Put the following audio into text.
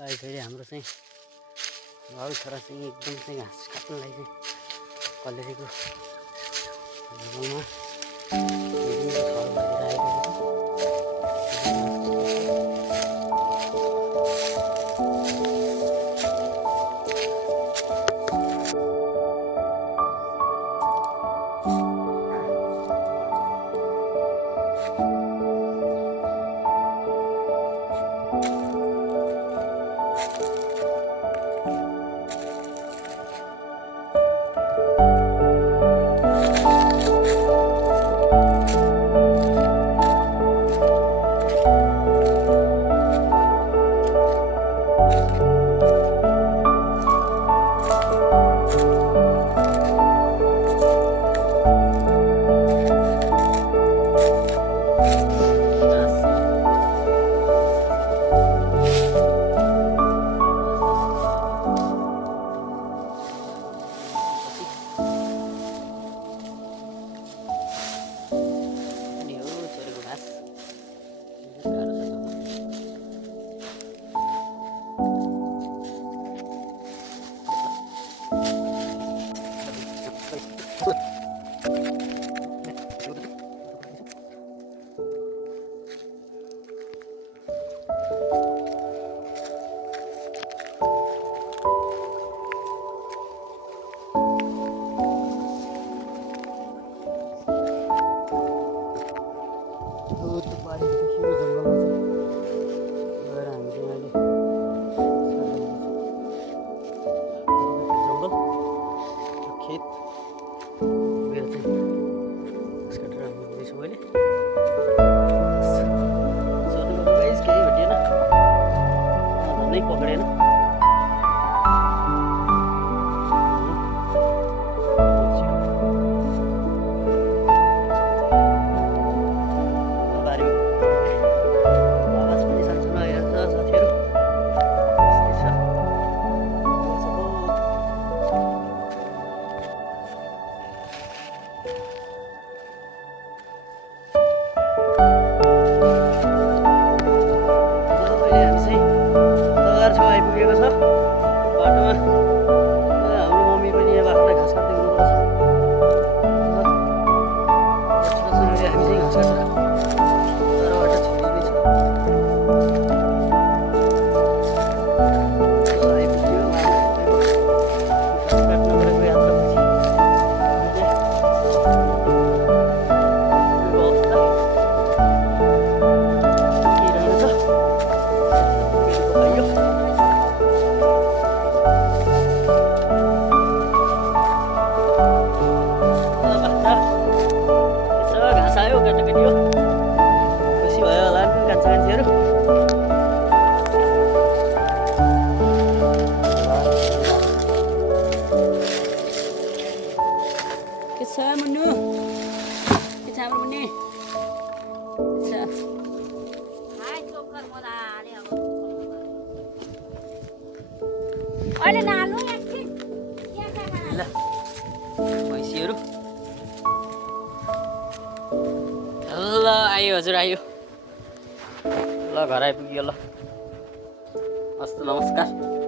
अहिले हाम्रो चाहिँ भाउ छोरा चाहिँ एकदम चाहिँ घाँस काट्नलाई चाहिँ कलेरीको जङ्गलमा छल भएर आइरहेको छ। पकड़ेन आवाज पनि सानसानो आइरहेको छ साथीहरू। आइपुगेको छ बाटोमा। हाम्रो मम्मी पनि यहाँ बाख्रालाई घाँस काट्दै हुनुपर्छ। हामी चाहिँ घाँस काटेर तलबाट छिर्दैछ। आइपुग्यो घाँस काट्न गएको यात्रापछि अवस्था के रहेछ पाइयो। घाँस आयो काटाकाटियो खुसी भयो होला नि कान्छा कान्छीहरू। के छ मुन्नु, के छ हाम्रो मुन्ने? अहिले नाल्नु एकछिन ल भैँसीहरू ल आयो हजुर आयो। ल घर आइपुग्यो। ल हस् त नमस्कार।